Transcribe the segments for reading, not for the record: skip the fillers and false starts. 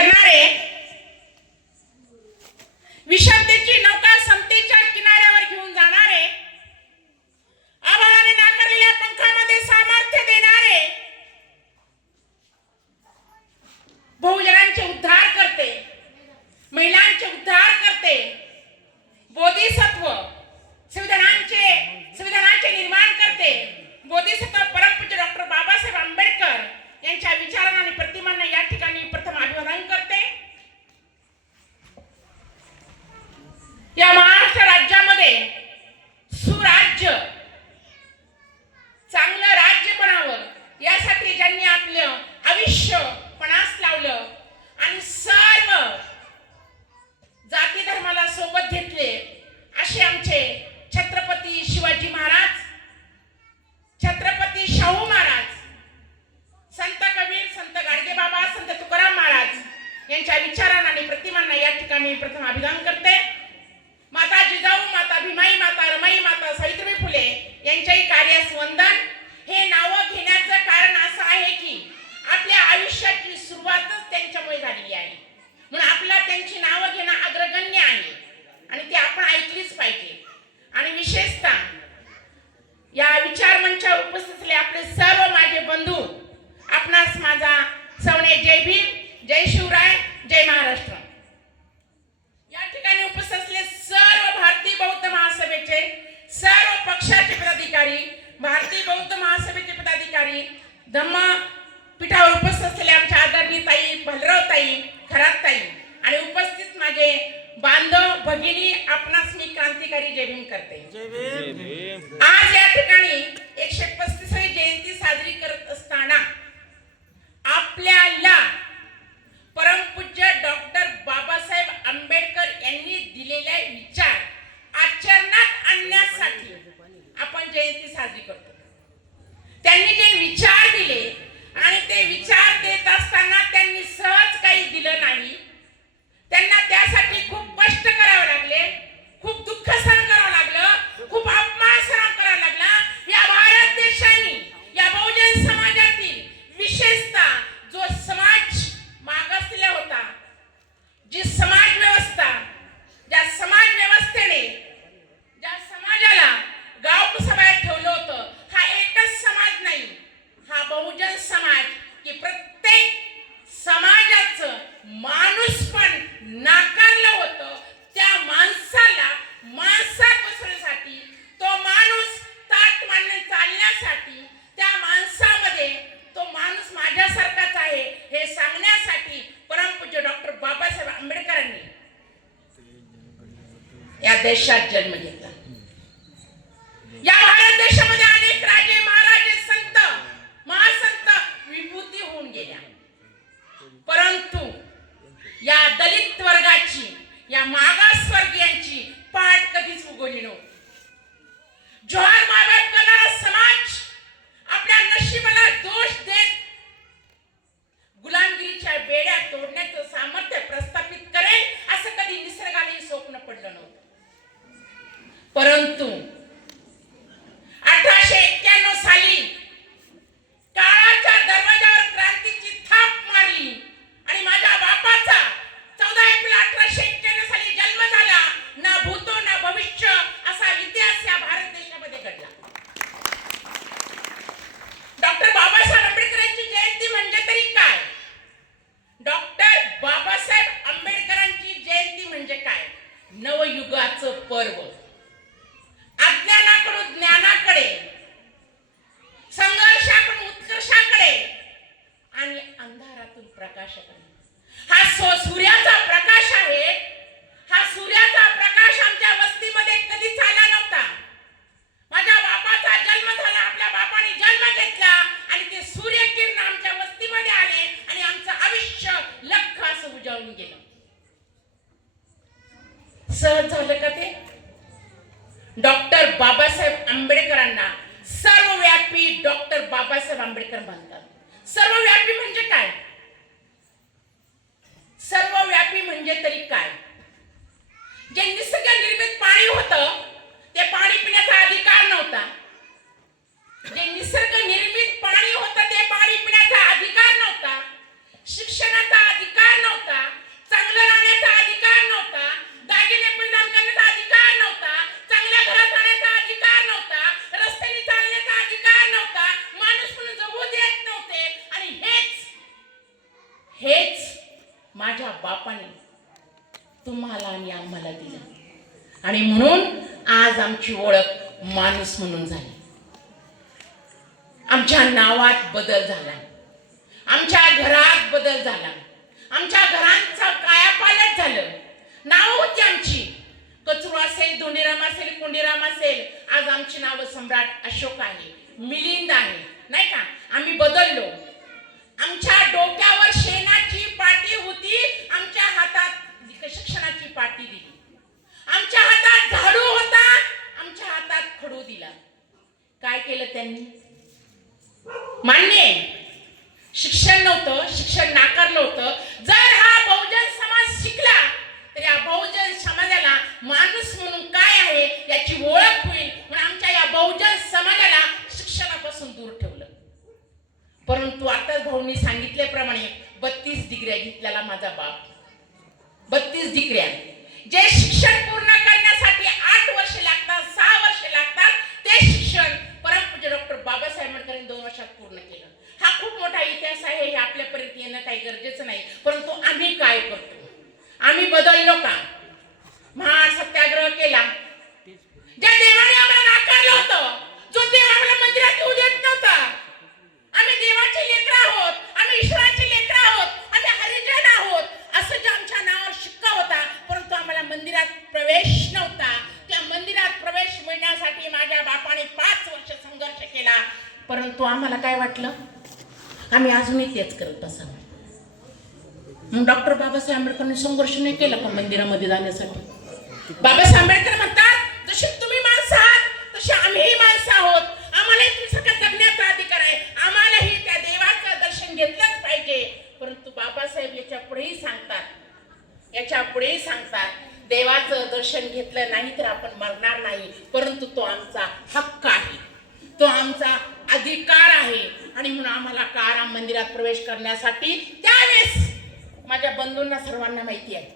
करणारे, विषमतेची नौका समतेच्या किनाऱ्यावर घेऊन जाणारे, आभाळाने नाकारलेल्या पंखामध्ये सामर्थ्य देणारे, बहुजनांचे उद्धार करते, महिलांचे उद्धार करते, बोधिसत्व संविधानाचे निर्माण करते, बोधिसत्व परमपूज्य डॉक्टर बाबासाहेब आंबेडकर यांच्या विचारांना आणि प्रतिमांना या ठिकाणी प्रथम अभिवादन करते. या महाराष्ट्र राज्यामध्ये सुराज्य, चांगलं राज्य बनावं यासाठी ज्यांनी आपलं आयुष्य पणास लावलं आणि सर्व जाती धर्माला सोबत घेतले असे आमचे छत्रपती शिवाजी महाराज, छत्रपती शाहू महाराज, संत कबीर, संत गाडगेबाबा, संत तुकाराम महाराज यांच्या विचारांना आणि प्रतिमांना या ठिकाणी प्रथम अभिवादन करते. माता जिजाऊ, माता भीमाई, माता रमाई, माता सावित्रीबाई फुले यांच्याही कार्यास वंदन. हे नावं घेण्याचं कारण असं आहे की आपल्या आयुष्याची सुरुवातच त्यांच्यामुळे झालेली आहे, म्हणून आपला त्यांची नावं घेणं अग्रगण्य आहे आणि ती आपण ऐकलीच पाहिजे. आणि विशेषतः या विचार मंचावर उपस्थित असलेले आपले सर्व माझे बंधू, आपणास माझा सवणे जय भीम, जय शिवराय, जय महाराष्ट्र. या ठिकाणी उपस्थित असलेले सर्व भारतीय बौद्ध महासभेचे सर्व पक्षाचे पदाधिकारी, भारतीय बौद्ध महासभेचे पदाधिकारी, धम्म पीठावर उपस्थित असलेले आमच्या आदरणीय ताई, भलराव ताई, खरात ताई आणि उपस्थित माझे बांधव भगिनी, आपणास मी क्रांतिकारी जय भीम करते. आज या ठिकाणी 135वी जयंती साजरी करत असताना आपल्याला परमपूज्य डॉक्टर बाबासाहेब आंबेडकर यांनी दिलेले विचार आचरणात आणण्यासाठी आपण जयंती साजरी करतो. त्यांनी जे विचार दिले आणि ते विचार देत असताना त्यांनी सहज काही दिलं नाही. त्यांना त्यासाठी खूप कष्ट करावे लागले, खूप दुःख सहन करावं लागलं, खूप अपमान सहन करावा लागला. या भारत देशाने, या बहुजन समाजातील विशेषतः जो समाज मागासलेला होता, जी समाज व्यवस्था, ज्या समाज व्यवस्थेने ज्या समाजाला गावकुसाबाहेर ठेवलं होतं, हा एकच समाज नाही, हा बहुजन समाज, की प्रत्येक समाजाचं माणूसपण नाकारलं होतं. त्या माणसाला माणसात बसवण्यासाठी, तो माणूस ताट मांडून चालण्यासाठी, त्या माणसामध्ये तो माणूस माझ्यासारखाच आहे हे सांगण्यासाठी परमपूज्य डॉक्टर बाबासाहेब आंबेडकरांनी या देशात जन्म घेतला. या भारत देशामध्ये अनेक राजे, महाराजे, संत, महासंत विभूती होऊन गेल्या, परंतु या दलित वर्गाची, या मागासवर्गीयांची पाठ कधीच उगवली नव्हती. जोहार मागास करणारा समाज आपल्या नशिबाला दोष देत गुलामगिरीच्या बेड्या तोडण्याचं सामर्थ्य प्रस्थापित करेल असं कधी निसर्गालाही स्वप्न पडलं नव्हतं. परंतु 1891 साली काळाच्या दरवाजावर क्रांतीची थाप मारली आणि माझ्या बापाचा 14 एप्रिल 1891 साली जन्म झाला. ना भूतो ना भविष्य असा इतिहास या भारत देशामध्ये घडला. डॉक्टर बाबासाहेब आंबेडकरांची जयंती म्हणजे तरी काय? डॉक्टर बाबासाहेब आंबेडकरांची जयंती म्हणजे काय? नवयुगाचं पर्व. अज्ञानाकडून ज्ञानाकडे, संघर्षाकडून उत्कर्षाकडे आणि अंधारातून प्रकाशाकडे. हा सूर्याचा प्रकाश आहे. हा सूर्याचा प्रकाश आमच्या वस्तीमध्ये कधीच आला नव्हता. माझ्या बापाचा जन्म झाला, आपल्या बापाने जन्म घेतला आणि ते सूर्यकिरण आमच्या वस्तीमध्ये आले आणि आमचं आयुष्य लख असं उजाळून गेलं. सहज झालं का ते? डॉक्टर बाबासाहेब आंबेडकरांना सर्वव्यापी डॉक्टर बाबासाहेब आंबेडकर म्हणतात. सर्वव्यापी म्हणजे काय? सर्वव्यापी म्हणजे तरी काय? जे निसर्ग निर्मित पाणी होतं ते पाणी पिण्याचा अधिकार नव्हता. जे निसर्ग निर्मित पाणी होतं ते पाणी पिण्याचा अधिकार नव्हता. शिक्षणाचा अधिकार नव्हता. हेच माझ्या बापाने तुम्हाला आणि आम्हाला दिलं आणि म्हणून आज आमची ओळख माणूस म्हणून झाली. आमच्या नावात बदल झाला, आमच्या घरात बदल झाला, आमच्या घरांचा कायापालट झालं. नाव होती आमची, कचरू असेल, धोंडीराम असेल, कोंडीराम असेल, आज आमची नाव सम्राट अशोक आहे, मिलिंद आहे, नाही का? आम्ही बदललो. आमच्या डोक्यावर शेणाची पाटी होती, आमच्या हातात शिक्षणाची पाटी दिली. आमच्या हातात झाडू होता, आमच्या हातात खडू दिला. काय केलं त्यांनी? मान्य शिक्षण नव्हतं, शिक्षण नाकारलं होतं. जर हा बहुजन समाज शिकला तर या बहुजन समाजाला माणूस म्हणून काय आहे याची ओळख होईल, म्हणून आमच्या या बहुजन समाजाला शिक्षणापासून दूर ठेवलं. परंतु आताच भाऊंनी सांगितल्याप्रमाणे 32 डिग्र्या घेतलेला माझा बाप, 32 डिग्र्या, जे शिक्षण पूर्ण करण्यासाठी 8 वर्ष लागतात, 6 वर्ष लागतात, ते शिक्षण परमपूज्य डॉक्टर बाबासाहेब आंबेडकर यांनी 2 वर्षात पूर्ण केलं. हा खूप मोठा इतिहास आहे, हे आपल्यापर्यंत येणं काही गरजेचं नाही. परंतु आम्ही काय करतो? आम्ही बदललो का? महान सत्याग्रह केला, ज्या देवाने आम्हाला नाकारलं होतं, जो देव आम्हाला मंदिरात येऊ देत नव्हता. आम्ही देवाचे लेकर आहोत, आम्ही ईश्वराचे लेकर आहोत, आम्ही हरिजन आहोत, असं जे आमच्या नावावर शिक्का होता, परंतु आम्हाला मंदिरात प्रवेश नव्हता. त्या मंदिरात प्रवेश मिळण्यासाठी माझ्या बापाने 5 वर्ष संघर्ष केला. परंतु आम्हाला काय वाटलं, आम्ही अजूनही तेच करत बसावं. मग डॉक्टर बाबासाहेब आंबेडकरांनी संघर्ष नाही केला का मंदिरामध्ये जाण्यासाठी? बाबासाहेब आंबेडकर म्हणतात, जसे तुम्ही माणसं आहात तसे आम्हीही माणसं आहोत, आम्हालाही तुमच्यासारखा जगण्याचा अधिकार आहे, आम्हालाही त्या देवाचं दर्शन घेतलंच पाहिजे. परंतु बाबासाहेब याच्या पुढेही सांगतात, देवाचं दर्शन घेतलं नाही तर आपण मरणार नाही, परंतु तो आमचा हक्क आहे, तो आमचा अधिकार आहे. आणि म्हणून आम्हाला काराम मंदिरात प्रवेश करण्यासाठी त्यावेळेस माझ्या बंधूंना सर्वांना माहिती आहे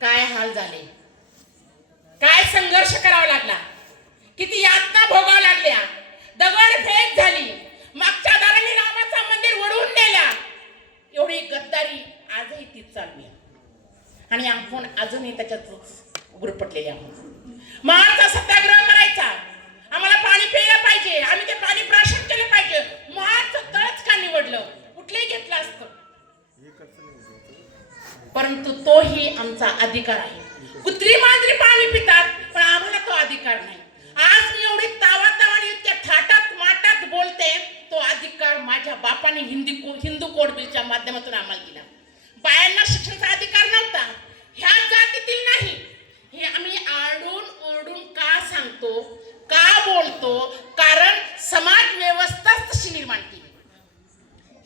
काय हाल झाले, काय संघर्ष करावा लागला, किती यातना भोगाव्या लागल्या, दगडफेक झाली, मागच्या दाराने रामाचा मंदिर वळवून नेला. एवढी गद्दारी आजही तीच चालू आहे आणि आपण अजूनही त्याच्यात गुरफटलेले आहोत. महाडचा सत्याग्रह करायचा, आम्हाला पाणी प्यायला पाहिजे, आम्ही ते पाणी प्राशन केलं पाहिजे. महाडचं तळच का निवडलं? कुठलंही घेतलं असतं, परंतु तोही आमचा अधिकार आहे. कुत्री मांजरी पाणी पितात, पण आम्हाला तो अधिकार नाही. आज मी एवढी तावातावाने इतक्या थाटात माटात बोलते, तो अधिकार माझ्या बापाने हिंदू कोड बिलच्या माध्यमातून आम्हाला दिला. बायांना शिक्षणाचा अधिकार नव्हता, ह्या जातीतील नाही. हे आम्ही आरडून ओरडून का सांगतो, का बोलतो? कारण समाज व्यवस्था तशी निर्माण केली.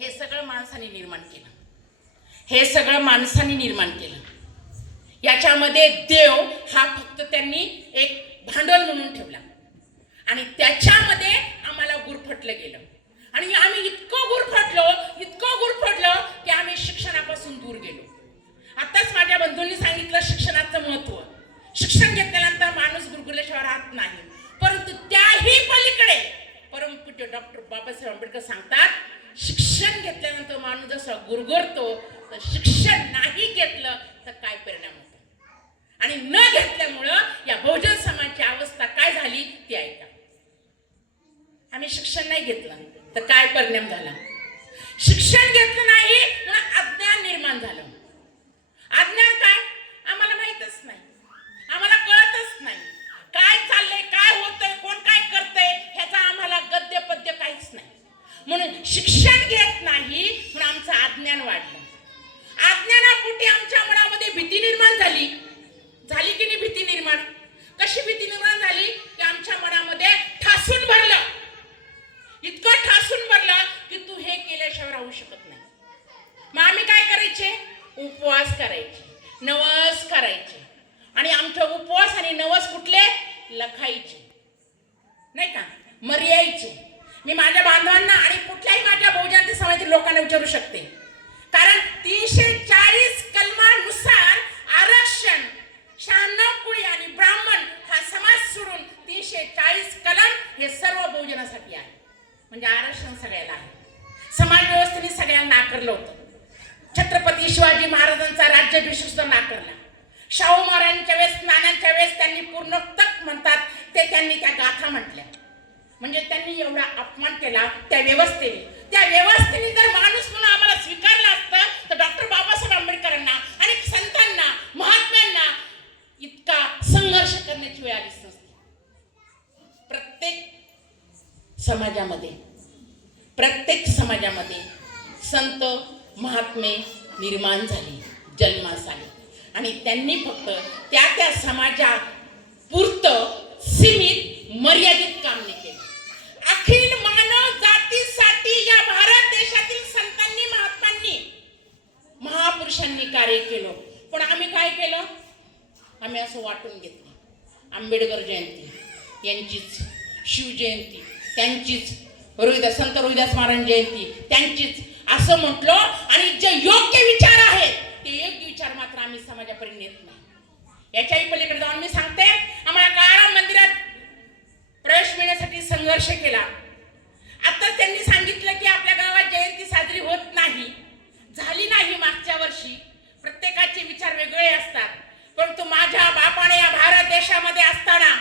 हे सगळं माणसाने निर्माण केलं, हे सगळं माणसाने निर्माण केलं. याच्यामध्ये देव हा फक्त त्यांनी एक भांडवल म्हणून ठेवला आणि त्याच्यामध्ये आम्हाला गुरफटलं गेलं. आणि आम्ही इतकं गुरफटलो की आम्ही शिक्षणापासून दूर गेलो. आताच माझ्या बंधूंनी सांगितलं शिक्षणाचं महत्व. शिक्षण घेतल्यानंतर माणूस गुरगुरल्याशिवाय राहत नाही. परंतु त्याही पलीकडे परमपूज्य डॉक्टर बाबासाहेब आंबेडकर सांगतात, शिक्षण घेतल्यानंतर माणूस जसा गुरगुरतो, तर शिक्षण नाही घेतलं तर काय परिणाम होतो. आणि न घेतल्यामुळं या बहुजन समाजाची अवस्था काय झाली ती ऐका. आम्ही शिक्षण नाही घेतलं तर काय परिणाम झाला? शिक्षण घेतलं नाही म्हणून अज्ञान निर्माण झालं. अज्ञान काय? आम्हाला माहीतच नाही, आम्हाला कळतच नाही काय चाललंय, काय होतंय, कोण काय करतंय, ह्याचा आम्हाला गद्य पद्य काहीच नाही. म्हणून शिक्षण घेत नाही म्हणून आमचं अज्ञान वाढलं. अज्ञानापोटी आमच्या मनामध्ये भीती निर्माण झाली की नाही? भीती निर्माण कशी भीती निर्माण झाली की आमच्या मनामध्ये ठासून भरलं, इतकं ठासून भरलं की तू हे केल्याशिवाय राहू शकत नाही. मग आम्ही काय करायचे? उपवास करायचे, नवस करायचे. आणि आमचे उपवास आणि नवस कुठले? लखायचे, नाही का, मर्यायचे. मी माझ्या बांधवांना आणि कुठल्याही माझ्या बहुजन समाजातील लोकांना विचारू शकते, कारण 340 कलमानुसार आरक्षण 96 कुळी आणि ब्राह्मण हा समाज सोडून 340 कलम हे सर्व बहुजनासाठी आहे. म्हणजे आरक्षण सगळ्याला आहे. समाज व्यवस्थेने सगळ्यांना आकारलं होतं. छत्रपती शिवाजी महाराजांचा राज्याभिषेक सुद्धा नाकारला. शाहू महाराजांच्या वेळेस, नानांच्या वेळेस त्यांनी पूर्ण तक म्हणतात ते त्यांनी त्या गाथा म्हटल्या. म्हणजे त्यांनी एवढा अपमान केला त्या व्यवस्थेने. त्या व्यवस्थेने जर माणूस म्हणून आम्हाला स्वीकारलं असतं तर डॉक्टर बाबासाहेब आंबेडकरांना आणि संतांना, महात्म्यांना इतका संघर्ष करण्याची वेळ आलीच नसती. प्रत्येक समाजामध्ये संत महात्मे निर्माण झाले, जन्मास आले आणि त्यांनी फक्त त्या समाजापुरतं सीमित मर्यादित काम नाही केलं. अखिल मानव जातीसाठी या भारत देशातील संतांनी, महात्मांनी, महापुरुषांनी कार्य केलं. पण आम्ही काय केलं? आम्ही असं वाटून घेतलं. आंबेडकर जयंती यांचीच, शिवजयंती त्यांचीच, संत रोहिदास महाराज जयंती त्यांचीच असं म्हटलं आणि जे योग्य विचार आहेत ते योग्य विचार मात्र आम्ही समाजापर्यंत नेत नाही. याच्याही पलीकडे जाऊन मी सांगते, आम्हाला काळाराम मंदिरात प्रवेश मिळण्यासाठी संघर्ष केला. आता त्यांनी सांगितलं की आपल्या गावात जयंती साजरी होत नाही, झाली नाही मागच्या वर्षी. प्रत्येकाचे विचार वेगळे असतात, परंतु माझ्या बापाने या भारत देशामध्ये असताना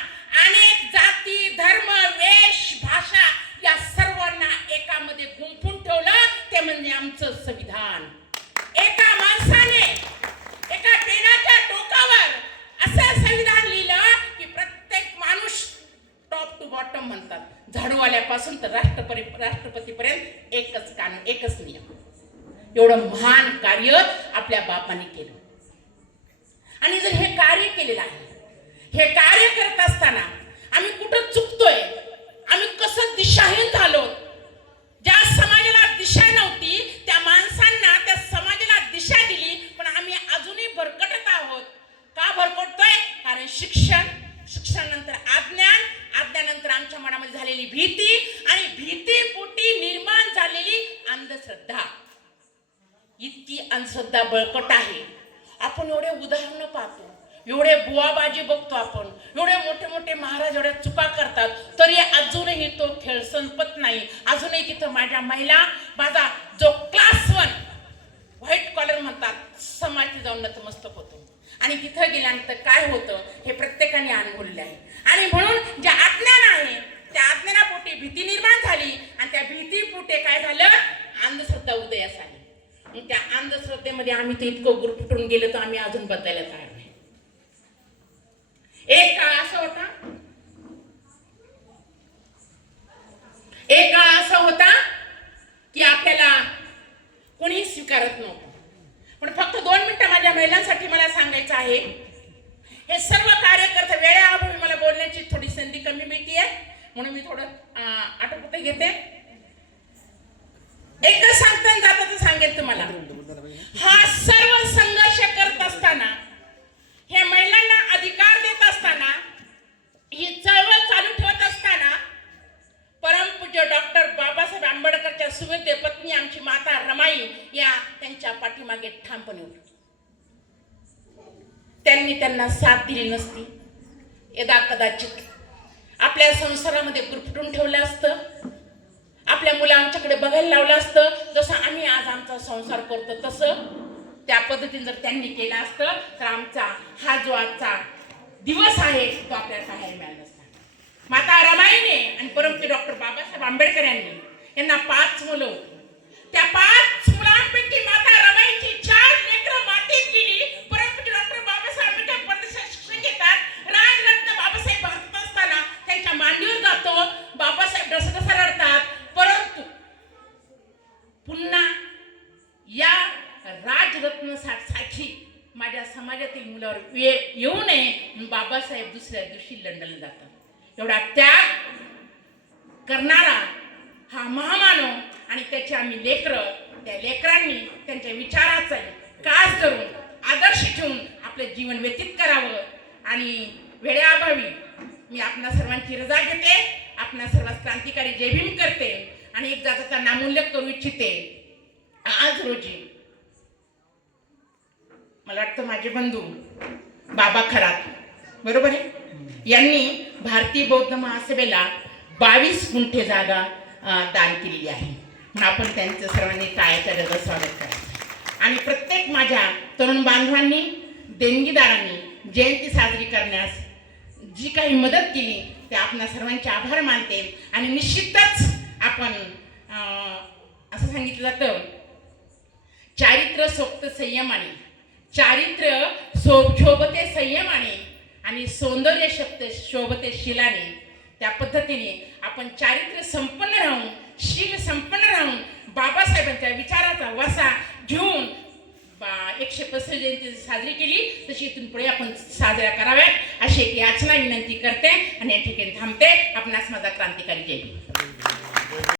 अनेक जाती, धर्म, वेश, भाषा या सर्वांना एकामध्ये गुंफून ठेवलं. ते म्हणजे आमचं संविधान. एका माणसाने एका पेनाच्या टोकावर असं संविधान लिहिलं की प्रत्येक माणूस टॉप टू बॉटम म्हणतात, झाडूवाल्यापासून तर राष्ट्रपतीपर्यंत एकच कानून, एकच नियम. एवढं महान कार्य आपल्या बापाने केलं. आणि जर हे कार्य केलेलं आहे, हे कार्य करत असताना आम्ही कुठं चुकतोय, आम्ही कसं दिशाहीन झालो. ज्या समाजाला दिशा नव्हती त्या माणसांना त्या समाजाला दिशा दिली. पण आम्ही अजूनही भरकटत आहोत. का भरकटतोय? कारण शिक्षणानंतर अज्ञान, अज्ञानानंतर आमच्या मनामध्ये झालेली भीती आणि भीतीपोटी निर्माण झालेली अंधश्रद्धा. इतकी अंधश्रद्धा बळकट आहे. आपण एवढे उदाहरणं पाहतो, एवढे बुवाबाजी बघतो, आपण एवढे मोठे मोठे महाराज एवढ्या चुका करतात, तरी अजूनही तो खेळ संपत नाही. अजूनही तिथं माझ्या महिला, माझा जो क्लास 1 व्हाईट कॉलर म्हणतात समाज जाऊन नतमस्तक होतो. आणि तिथं गेल्यानंतर काय होतं हे प्रत्येकाने अनुभवले आहे. आणि म्हणून जे अज्ञान आहे त्या अज्ञानापोटी भीती निर्माण झाली आणि त्या भीतीपोटे काय झालं? अंधश्रद्धा उदयास आली. त्या अंधश्रद्धेमध्ये आम्ही ते इतकं गुरफटून गेलो तर आम्ही अजून बदलायला तयार नाही. एक काळ असा होता की आपल्याला कोणीही स्वीकारत नव्हतं. पण फक्त 2 मिनिटं माझ्या महिलांसाठी मला सांगायचं आहे. हे सर्व कार्यकर्ते, वेळेअभावी मला बोलण्याची थोडी संधी कमी मिळते म्हणून मी थोडं आटोपते घेते. एकच सांगताना जातं सांगेल तुम्हाला, हा सर्व संघर्ष करत असताना, हे महिलांना अधिकार देत असताना, ही चळवळ चालू ठेवत असताना परमपूज्य डॉक्टर बाबासाहेब आंबेडकरच्या सुविद्य पत्नी आमची माता रमाई या त्यांच्या पाठीमागे ठामपणे होत्या. त्यांनी त्यांना साथ दिली नसती, यदा कदाचित आपल्या संसारामध्ये गुरफटून ठेवलं असतं, आपल्या मुलांच्याकडे बघायला लावलं असतं. जसं आम्ही आज आमचा संसार करतो तसं त्या पद्धतीने जर त्यांनी केलं असतं तर आमचा हा जो आजचा दिवस आहे तो आपल्याला पाहायला मिळाला नसता. माता रमाईने आणि परमपूज्य डॉक्टर बाबासाहेब आंबेडकर यांना 5 मुलं होती. त्या 5 मुलांपैकी माता रमाईची 4 लेकरं मातीत गेली. परमपूज्य डॉक्टर बाबासाहेब आंबेडकर परदेशात शिक्षण घेतात. राजरत्न बाबासाहेब भारतात असताना त्यांच्या मांडीवर जातो. बाबासाहेब डसडसा रडतात. परंतु पुन्हा या राजरत्न साठी माझ्या समाजातील मुलावर वेळ येऊ नये म्हणून बाबासाहेब दुसऱ्या दिवशी लंडनला जातात. एवढा त्याग करणारा हा महामानव आणि त्याचे आम्ही लेकरं, त्या लेकरांनी त्यांच्या विचाराचा कास करून आदर्श ठेवून आपले जीवन व्यतीत करावं. आणि वेळेअभावी मी आपणा सर्वांची रजा घेते. आपणा सर्वांस क्रांतिकारी जय भीम करते आणि एक जातीचा नामोल्लेख करू इच्छिते. आज रोजी मला वाटतं माझे बंधू बाबा खरात, बरोबर आहे, यांनी भारतीय बौद्ध महासभेला 22 गुंठे जागा दान केलेली आहे. म्हणून आपण त्यांचं सर्वांनी टाळ्याच्या गजरात स्वागत करायचं आणि प्रत्येक तसेच माझ्या तरुण बांधवांनी देणगीदारांनी जयंती साजरी करण्यास जी काही मदत केली ते आपणा सर्वांचे आभार मानते. आणि निश्चितच आपण असं सांगितलं जातं, चारित्र्य सोबत संयमाने, चारित्र्य शोभते संयमाने आणि सौंदर्य शोभते शीलाने. त्या पद्धतीने आपण चारित्र्य संपन्न राहून, शील संपन्न राहून बाबासाहेबांच्या विचाराचा वसा घेऊन 125 जयंती साजरी केली तशी इथून पुढे आपण साजऱ्या कराव्यात अशी एक याचना विनंती करते आणि या ठिकाणी थांबते. आपणास माझा क्रांतिकारी जय.